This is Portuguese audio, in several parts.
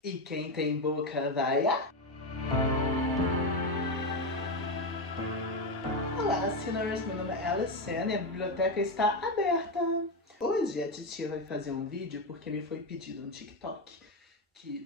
E quem tem boca vai. Olá, senhores, meu nome é Alessandra e a biblioteca está aberta. Hoje a titia vai fazer um vídeo porque me foi pedido no TikTok,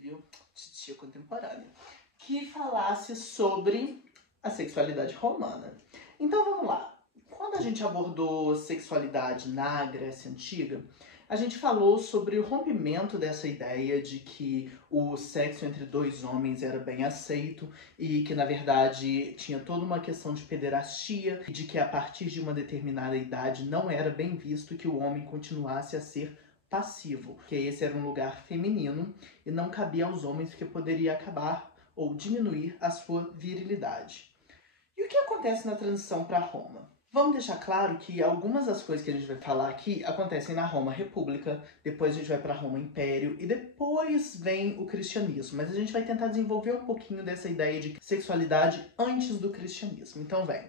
viu, titia contemporânea, que falasse sobre a sexualidade romana. Então vamos lá. Quando a gente abordou sexualidade na Grécia Antiga, a gente falou sobre o rompimento dessa ideia de que o sexo entre dois homens era bem aceito e que, na verdade, tinha toda uma questão de pederastia e de que a partir de uma determinada idade não era bem visto que o homem continuasse a ser passivo, que esse era um lugar feminino e não cabia aos homens porque poderia acabar ou diminuir a sua virilidade. E o que acontece na transição para Roma? Vamos deixar claro que algumas das coisas que a gente vai falar aqui acontecem na Roma República, depois a gente vai para Roma Império e depois vem o cristianismo. Mas a gente vai tentar desenvolver um pouquinho dessa ideia de sexualidade antes do cristianismo. Então vem.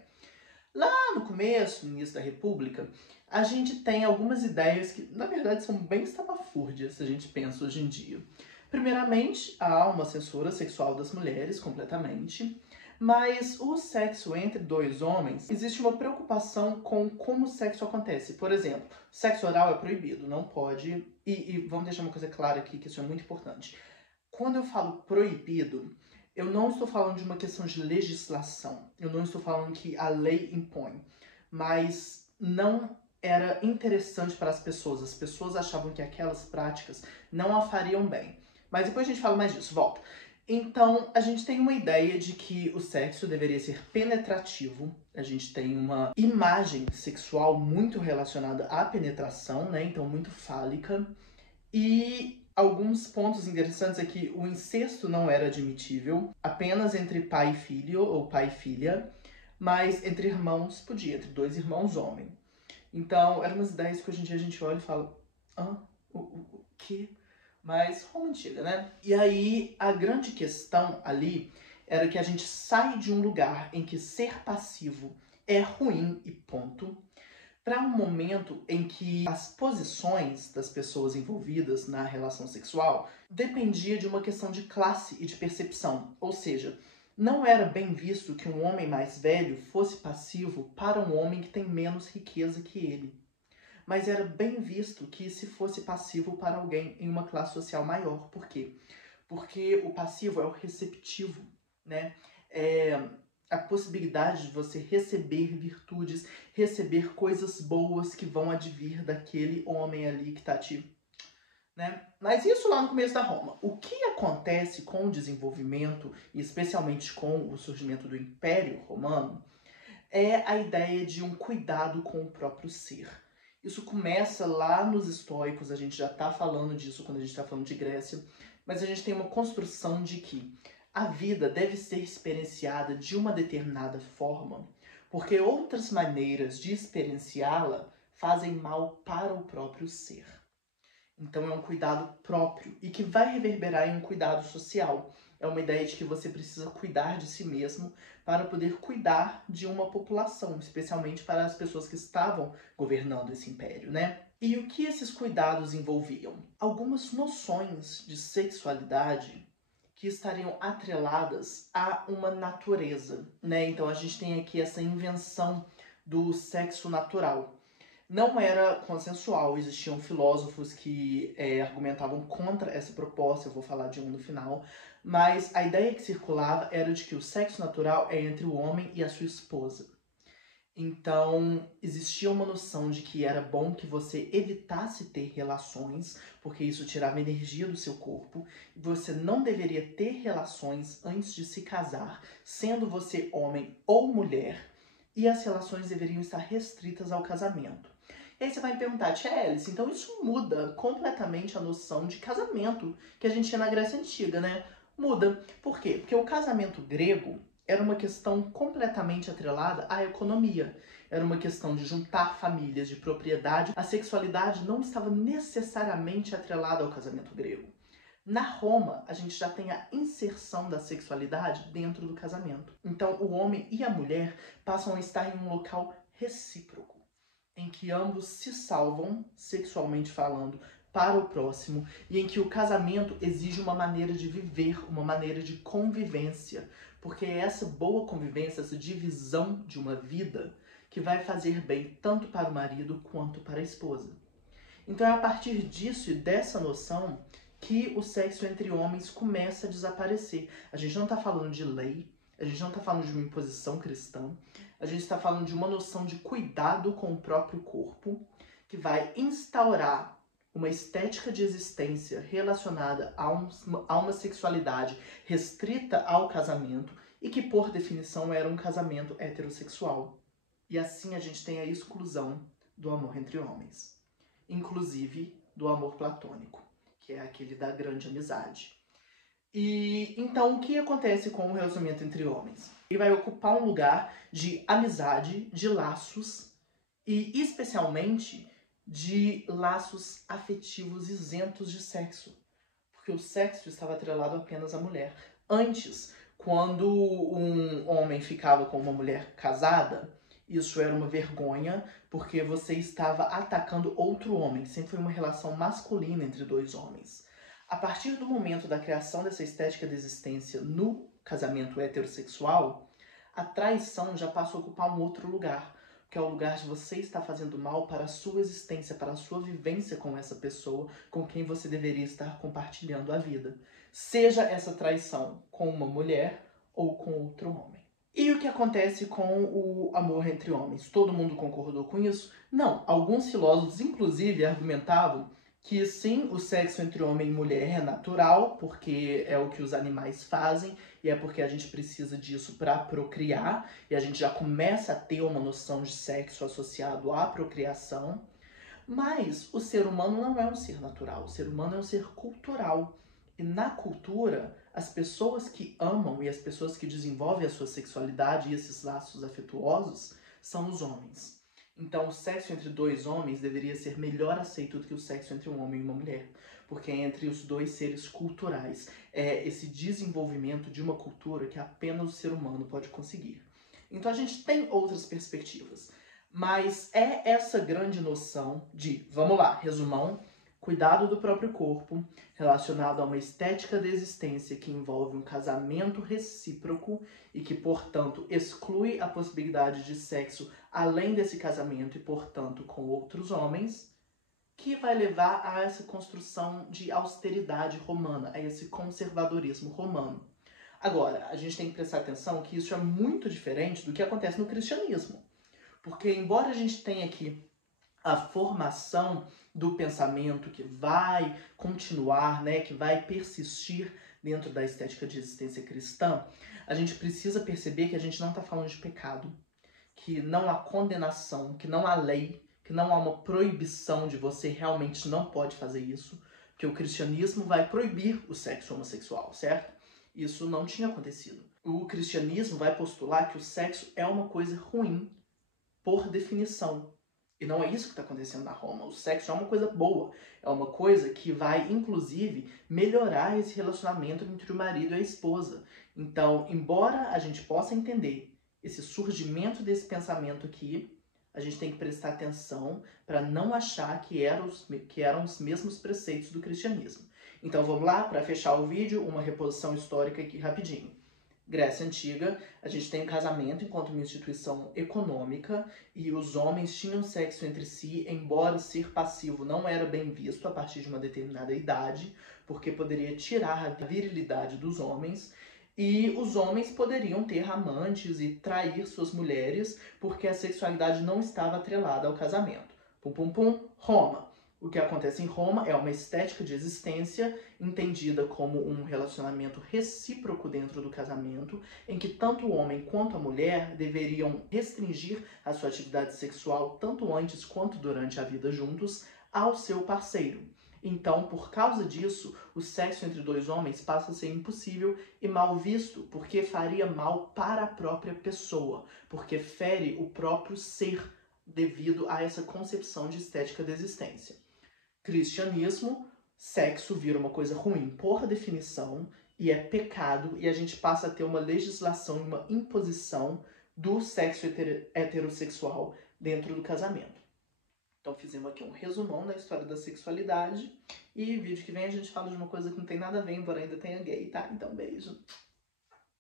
Lá no começo, no início da República, a gente tem algumas ideias que, na verdade, são bem estapafúrdias, se a gente pensa hoje em dia. Primeiramente, há uma censura sexual das mulheres, completamente. Mas o sexo entre dois homens, existe uma preocupação com como o sexo acontece. Por exemplo, sexo oral é proibido, não pode. E vamos deixar uma coisa clara aqui, que isso é muito importante. Quando eu falo proibido, eu não estou falando de uma questão de legislação. Eu não estou falando que a lei impõe. Mas não era interessante para as pessoas. As pessoas achavam que aquelas práticas não a fariam bem. Mas depois a gente fala mais disso. Volta. Então, a gente tem uma ideia de que o sexo deveria ser penetrativo. A gente tem uma imagem sexual muito relacionada à penetração, né? Então, muito fálica. E alguns pontos interessantes é que o incesto não era admitível apenas entre pai e filho ou pai e filha, mas entre irmãos podia, entre dois irmãos homem. Então, eram umas ideias que hoje em dia a gente olha e fala: ah, o quê? Mas Roma antiga, né? E aí, a grande questão ali era que a gente sai de um lugar em que ser passivo é ruim e ponto, para um momento em que as posições das pessoas envolvidas na relação sexual dependia de uma questão de classe e de percepção. Ou seja, não era bem visto que um homem mais velho fosse passivo para um homem que tem menos riqueza que ele. Mas era bem visto que se fosse passivo para alguém em uma classe social maior. Por quê? Porque o passivo é o receptivo, né? É a possibilidade de você receber virtudes, receber coisas boas que vão advir daquele homem ali que tá te... Né? Mas isso lá no começo da Roma. O que acontece com o desenvolvimento, e especialmente com o surgimento do Império Romano, é a ideia de um cuidado com o próprio ser. Isso começa lá nos estoicos, a gente já está falando disso quando a gente está falando de Grécia, mas a gente tem uma construção de que a vida deve ser experienciada de uma determinada forma, porque outras maneiras de experienciá-la fazem mal para o próprio ser. Então é um cuidado próprio e que vai reverberar em um cuidado social. É uma ideia de que você precisa cuidar de si mesmo para poder cuidar de uma população, especialmente para as pessoas que estavam governando esse império, né? E o que esses cuidados envolviam? Algumas noções de sexualidade que estariam atreladas a uma natureza, né? Então a gente tem aqui essa invenção do sexo natural. Não era consensual, existiam filósofos que argumentavam contra essa proposta, eu vou falar de um no final, mas a ideia que circulava era de que o sexo natural é entre o homem e a sua esposa. Então, existia uma noção de que era bom que você evitasse ter relações, porque isso tirava energia do seu corpo, e você não deveria ter relações antes de se casar, sendo você homem ou mulher, e as relações deveriam estar restritas ao casamento. E aí você vai me perguntar, Tia Alice, então isso muda completamente a noção de casamento que a gente tinha na Grécia Antiga, né? Muda. Por quê? Porque o casamento grego era uma questão completamente atrelada à economia. Era uma questão de juntar famílias, de propriedade. A sexualidade não estava necessariamente atrelada ao casamento grego. Na Roma, a gente já tem a inserção da sexualidade dentro do casamento. Então, o homem e a mulher passam a estar em um local recíproco, em que ambos se salvam, sexualmente falando, para o próximo e em que o casamento exige uma maneira de viver, uma maneira de convivência, porque é essa boa convivência, essa divisão de uma vida que vai fazer bem tanto para o marido quanto para a esposa. Então é a partir disso e dessa noção que o sexo entre homens começa a desaparecer. A gente não está falando de lei, a gente não está falando de uma imposição cristã, a gente está falando de uma noção de cuidado com o próprio corpo, que vai instaurar uma estética de existência relacionada a uma sexualidade restrita ao casamento e que, por definição, era um casamento heterossexual. E assim a gente tem a exclusão do amor entre homens, inclusive do amor platônico, que é aquele da grande amizade. E então o que acontece com o relacionamento entre homens? Ele vai ocupar um lugar de amizade, de laços e especialmente de laços afetivos isentos de sexo, porque o sexo estava atrelado apenas à mulher. Antes, quando um homem ficava com uma mulher casada, isso era uma vergonha, porque você estava atacando outro homem. Sempre foi uma relação masculina entre dois homens. A partir do momento da criação dessa estética de existência no casamento heterossexual, a traição já passa a ocupar um outro lugar, que é o lugar de você estar fazendo mal para a sua existência, para a sua vivência com essa pessoa com quem você deveria estar compartilhando a vida. Seja essa traição com uma mulher ou com outro homem. E o que acontece com o amor entre homens? Todo mundo concordou com isso? Não. Alguns filósofos, inclusive, argumentavam que sim, o sexo entre homem e mulher é natural, porque é o que os animais fazem, e é porque a gente precisa disso para procriar, e a gente já começa a ter uma noção de sexo associado à procriação. Mas o ser humano não é um ser natural, o ser humano é um ser cultural. E na cultura, as pessoas que amam e as pessoas que desenvolvem a sua sexualidade e esses laços afetuosos são os homens. Então, o sexo entre dois homens deveria ser melhor aceito do que o sexo entre um homem e uma mulher, porque é entre os dois seres culturais. É esse desenvolvimento de uma cultura que apenas o ser humano pode conseguir. Então, a gente tem outras perspectivas, mas é essa grande noção de, vamos lá, resumão, cuidado do próprio corpo, relacionado a uma estética de existência que envolve um casamento recíproco e que, portanto, exclui a possibilidade de sexo além desse casamento e, portanto, com outros homens, que vai levar a essa construção de austeridade romana, a esse conservadorismo romano. Agora, a gente tem que prestar atenção que isso é muito diferente do que acontece no cristianismo. Porque, embora a gente tenha aqui a formação do pensamento que vai continuar, né, que vai persistir dentro da estética de existência cristã, a gente precisa perceber que a gente não está falando de pecado, que não há condenação, que não há lei, que não há uma proibição de você realmente não pode fazer isso, porque o cristianismo vai proibir o sexo homossexual, certo? Isso não tinha acontecido. O cristianismo vai postular que o sexo é uma coisa ruim, por definição. E não é isso que está acontecendo na Roma. O sexo é uma coisa boa. É uma coisa que vai, inclusive, melhorar esse relacionamento entre o marido e a esposa. Então, embora a gente possa entender esse surgimento desse pensamento aqui, a gente tem que prestar atenção para não achar que eram os mesmos preceitos do cristianismo. Então, vamos lá, para fechar o vídeo, uma reposição histórica aqui rapidinho. Grécia Antiga, a gente tem o casamento enquanto uma instituição econômica e os homens tinham sexo entre si, embora ser passivo não era bem visto a partir de uma determinada idade, porque poderia tirar a virilidade dos homens, e os homens poderiam ter amantes e trair suas mulheres porque a sexualidade não estava atrelada ao casamento. Pum, pum, pum, Roma. O que acontece em Roma é uma estética de existência entendida como um relacionamento recíproco dentro do casamento, em que tanto o homem quanto a mulher deveriam restringir a sua atividade sexual tanto antes quanto durante a vida juntos ao seu parceiro. Então, por causa disso, o sexo entre dois homens passa a ser impossível e mal visto, porque faria mal para a própria pessoa, porque fere o próprio ser devido a essa concepção de estética da existência. Cristianismo, sexo vira uma coisa ruim por definição e é pecado, e a gente passa a ter uma legislação e uma imposição do sexo heterossexual dentro do casamento. Então fizemos aqui um resumão da história da sexualidade. E vídeo que vem a gente fala de uma coisa que não tem nada a ver, embora ainda tenha gay, tá? Então beijo.